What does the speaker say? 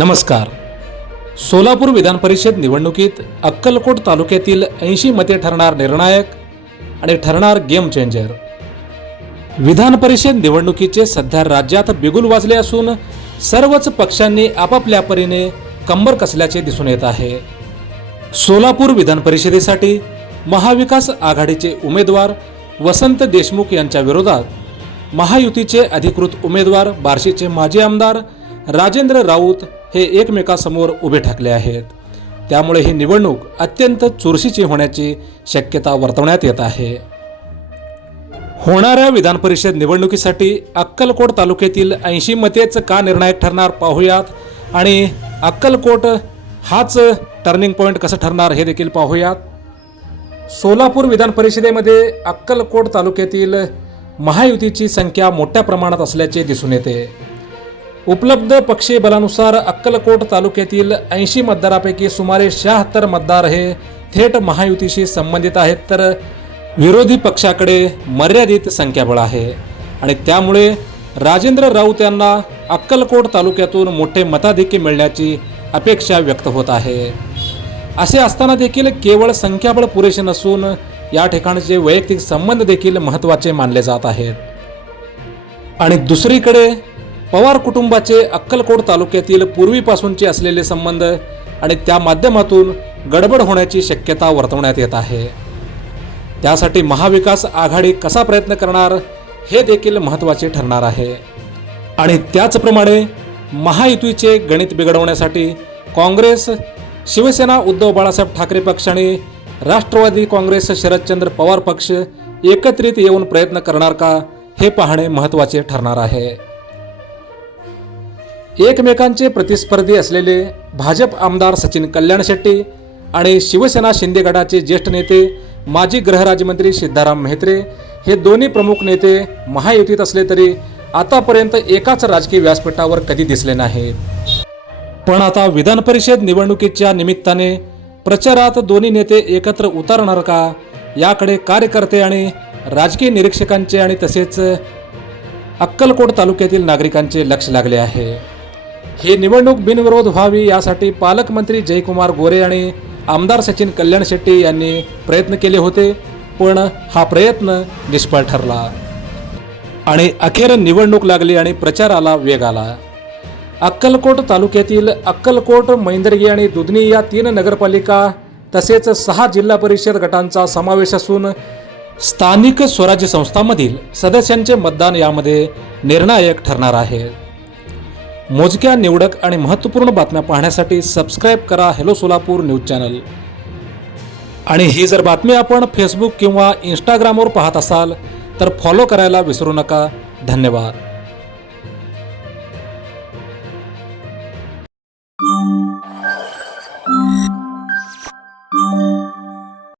नमस्कार. सोलापूर विधान परिषद निवडणुकीत अक्कलकोट तालुक्यातील 80 मते ठरणार निर्णायक आणि ठरणार गेम चेंजर. विधान परिषद निवडणुकीचे सध्या राज्यात बिगुल वाजले असून सर्वच पक्षांनी आपापल्या परीने कंबर कसल्याचे दिसून येत आहे. सोलापूर विधान परिषदेसाठी महाविकास आघाडीचे उमेदवार वसंत देशमुख यांच्या विरोधात महायुतीचे अधिकृत उमेदवार बार्शीचे माजी आमदार राजेंद्र राऊत हे एकमेकांसमोर उभे ठाकले आहेत. त्यामुळे ही निवडणूक अत्यंत चुरशीची होण्याची शक्यता वर्तवण्यात येत आहे. होणाऱ्या विधान परिषद निवडणुकीसाठी अक्कलकोट तालुक्यातील 80 मतेच का निर्णायक ठरणार पाहूयात आणि अक्कलकोट हाच टर्निंग पॉईंट कसं ठरणार हे देखील पाहूयात. सोलापूर विधान परिषदेमध्ये अक्कलकोट तालुक्यातील महायुतीची संख्या मोठ्या प्रमाणात असल्याचे दिसून येते. उपलब्ध पक्षीय बलानुसार अक्कलकोट तालुक्यातील 80 मतदारापैकी सुमारे 76 मतदार हे थेट महायुतीशी संबंधित आहेत, तर विरोधी पक्षाकडे मर्यादित संख्याबळ आहे आणि त्यामुळे राजेंद्र राऊत यांना अक्कलकोट तालुक्यातून मोठे मताधिक्य मिळण्याची अपेक्षा व्यक्त होत आहे. असे असताना देखील केवळ संख्याबळ पुरेसे नसून या ठिकाणचे वैयक्तिक संबंध देखील महत्त्वाचे मानले जात आहेत. आणि दुसरीकडे पवार कुटुंबाचे अक्कलकोट तालुक्यातील पूर्वीपासूनचे असलेले संबंध आणि त्या माध्यमातून गडबड होण्याची शक्यता वर्तवण्यात येत आहे. त्यासाठी महाविकास आघाडी कसा प्रयत्न करणार हे देखील महत्त्वाचे ठरणार आहे. आणि त्याचप्रमाणे महायुतीचे गणित बिघडवण्यासाठी काँग्रेस, शिवसेना उद्धव बाळासाहेब ठाकरे पक्ष आणि राष्ट्रवादी काँग्रेस शरदचंद्र पवार पक्ष एकत्रित येऊन प्रयत्न करणार का हे पाहणे महत्त्वाचे ठरणार आहे. एकमेकांचे प्रतिस्पर्धी असलेले भाजप आमदार सचिन कल्याण शेट्टी आणि शिवसेना शिंदे गटाचे ज्येष्ठ नेते माजी गृहराज्यमंत्री सिद्धाराम म्हेत्रे हे दोन्ही प्रमुख नेते महायुतीत असले तरी आतापर्यंत एकाच राजकीय व्यासपीठावर कधी दिसले नाहीत. पण आता विधान परिषद निवडणुकीच्या निमित्ताने प्रचारात दोन्ही नेते एकत्र उतरणार का याकडे कार्यकर्ते आणि राजकीय निरीक्षकांचे आणि तसेच अक्कलकोट तालुक्यातील नागरिकांचे लक्ष लागले आहे. ही निवडणूक बिनविरोध व्हावी यासाठी पालकमंत्री जयकुमार गोरे आणि आमदार सचिन कल्याण शेट्टी यांनी प्रयत्न केले होते, पण हा प्रयत्न निष्फळ ठरला आणि अखेर निवडणूक लागली आणि प्रचाराला वेग आला. अक्कलकोट तालुक्यातील अक्कलकोट, मैंदर्गी आणि दुधनी या 3 नगरपालिका तसेच 6 जिल्हा परिषद गटांचा समावेश असून स्थानिक स्वराज्य संस्थांमधील सदस्यांचे मतदान यामध्ये निर्णायक ठरणार आहे. मोजक्या, निवडक आणि महत्त्वपूर्ण बातम्या पाहण्यासाठी सबस्क्राईब करा हेलो सोलापूर न्यूज चॅनल. आणि ही जर बातमी आपण फेसबुक किंवा इंस्टाग्रामवर पाहत असाल तर फॉलो करायला विसरू नका. धन्यवाद.